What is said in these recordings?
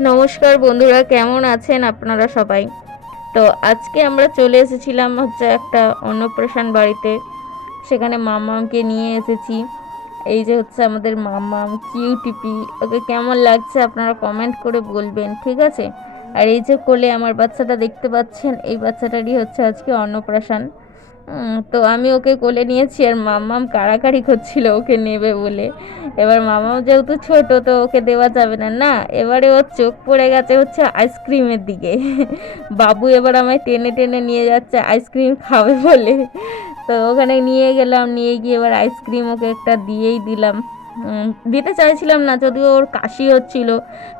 নমস্কার বন্ধুরা, কেমন আছেন আপনারা সবাই? তো আজকে আমরা চলে এসেছিলাম হচ্ছে একটা অন্নপ্রাশন বাড়িতে। সেখানে মামামকে নিয়ে এসেছি। এই যে হচ্ছে আমাদের মামাম কিউটিপি, ওকে কেমন লাগছে আপনারা কমেন্ট করে বলবেন, ঠিক আছে? আর এই যে কোলে আমার বাচ্চাটা দেখতে পাচ্ছেন, এই বাচ্চাটারই হচ্ছে আজকে অন্নপ্রাশন। তো আমি ওকে কোলে নিয়েছি আর মাম্মাম কাড়াকাড়ি করছিল ওকে নেবে বলে। এবার মামাম যেহেতু ছোট, তো ওকে দেওয়া যাবে না না। এবারে ওর চোখ পড়ে গেছে হচ্ছে আইসক্রিমের দিকে। বাবু এবার আমায় টেনে টেনে নিয়ে যাচ্ছে আইসক্রিম খাবে বলে। তো ওখানে নিয়ে গেলাম, নিয়ে গিয়ে এবার আইসক্রিম ওকে একটা দিয়েই দিলাম। দিতে চাইছিলাম না, যদিও ওর কাশি হচ্ছিল।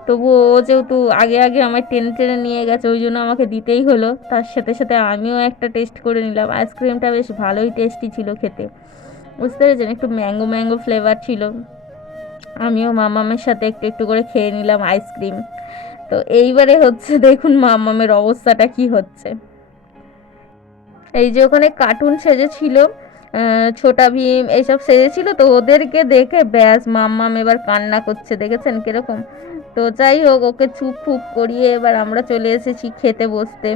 তবুও ও যেহেতু আগে আগে আমায় টেনে টেনে নিয়ে গেছে, ওই জন্য আমাকে দিতেই হলো। তার সাথে সাথে আমিও একটা টেস্ট করে নিলাম। আইসক্রিমটা বেশ ভালোই টেস্টি ছিল খেতে, বুঝতে পেরেছেন? একটু ম্যাঙ্গো ম্যাঙ্গো ফ্লেভার ছিল। আমিও মামামের সাথে একটু একটু করে খেয়ে নিলাম আইসক্রিম। তো এইবারে হচ্ছে দেখুন মামামের অবস্থাটা কি হচ্ছে। এই যে ওখানে কার্টুন সেজেছিল, ছোটা ভীম এইসব সেজেছিল, তো ওদেরকে দেখে ব্যাস মাম্মাম এবার কান্না করছে, দেখেছেন কিরকম? তো যাই হোক, ওকে চুপ ফুপ করিয়ে এবার আমরা চলে এসেছি খেতে বসতে।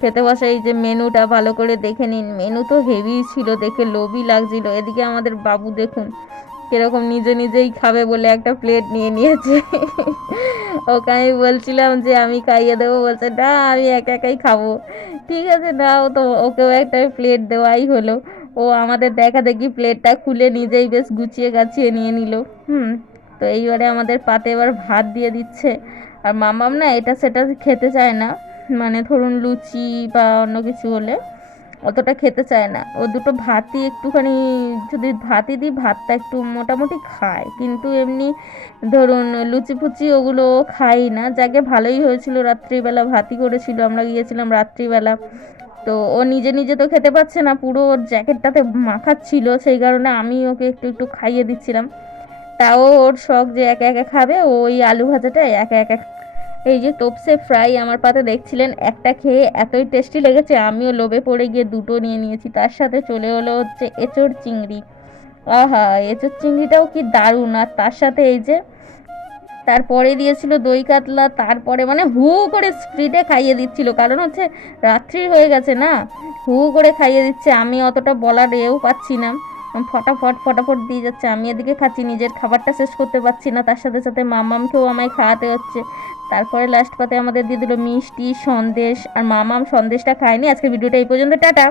খেতে বসে এই যে মেনুটা ভালো করে দেখে নিন। মেনু তো হেভি ছিল, দেখে লোভই লাগছিল। এদিকে আমাদের বাবু দেখুন কিরকম নিজে নিজেই খাবে বলে একটা প্লেট নিয়ে নিয়েছে। ওকে আমি বলছিলাম যে আমি খাইয়ে দেবো, বলছে না আমি একা একাই খাবো। ঠিক আছে, নাও। তো ওকেও একটা প্লেট দেওয়াই হলো। ও আমাদের দেখা দেখি প্লেটটা খুলে নিজেই বেশ গুছিয়ে গাছিয়ে নিয়ে নিল। তো এইবারে আমাদের পাতে এবার ভাত দিয়ে দিচ্ছে। আর মামাম না এটা সেটা খেতে চায় না। মানে ধরুন লুচি বা অন্য কিছু হলে অতটা খেতে চায় না। ও দুটো ভাতই একটুখানি, যদি ভাতই দিই ভাতটা একটু মোটামুটি খায়, কিন্তু এমনি ধরুন লুচি ফুচি ওগুলো ও খাই না। যাকে ভালোই হয়েছিল, রাত্রিবেলা ভাতই করেছিল, আমরা গিয়েছিলাম রাত্রিবেলা। তো ও নিজে নিজে তো খেতে পারছে না, পুরো ওর জ্যাকেটটাতে মাখাচ্ছিল, সেই কারণে আমি ওকে একটু একটু খাইয়ে দিচ্ছিলাম। তাও ওর শখ যে একা একা খাবে, ওই আলু ভাজাটা একা একা। এই যে তোপসে ফ্রাই আমার পাতে দেখছিলেন, একটা খেয়ে এতই টেস্টি লেগেছে আমিও লোভে পড়ে গিয়ে দুটো নিয়ে নিয়েছি। তার সাথে চলে হলো হচ্ছে এঁচোড় চিংড়ি। আহা, এঁচোড় চিংড়িটাও কি দারুণ! আর তার সাথে এই যে তারপরে দিয়েছিল দই কাতলা। তারপরে মানে হু হু করে স্পিডে খাইয়ে দিচ্ছিল, কারণ হচ্ছে রাত্রি হয়ে গেছে না। হু হু করে খাইয়ে দিচ্ছে, আমি অতটা বলার এও পাচ্ছি না। ফটাফট ফটাফট দিয়ে যাচ্ছে, আমি এদিকে খাচ্ছি, নিজের খাবারটা শেষ করতে পারছি না, তার সাথে সাথে মামামকেও আমায় খাওয়াতে হচ্ছে। তারপরে লাস্ট পাতে আমাদের দিয়ে দিল মিষ্টি সন্দেশ, আর মামাম সন্দেশটা খায়নি। আজকে ভিডিওটা এই পর্যন্ত, টাটা।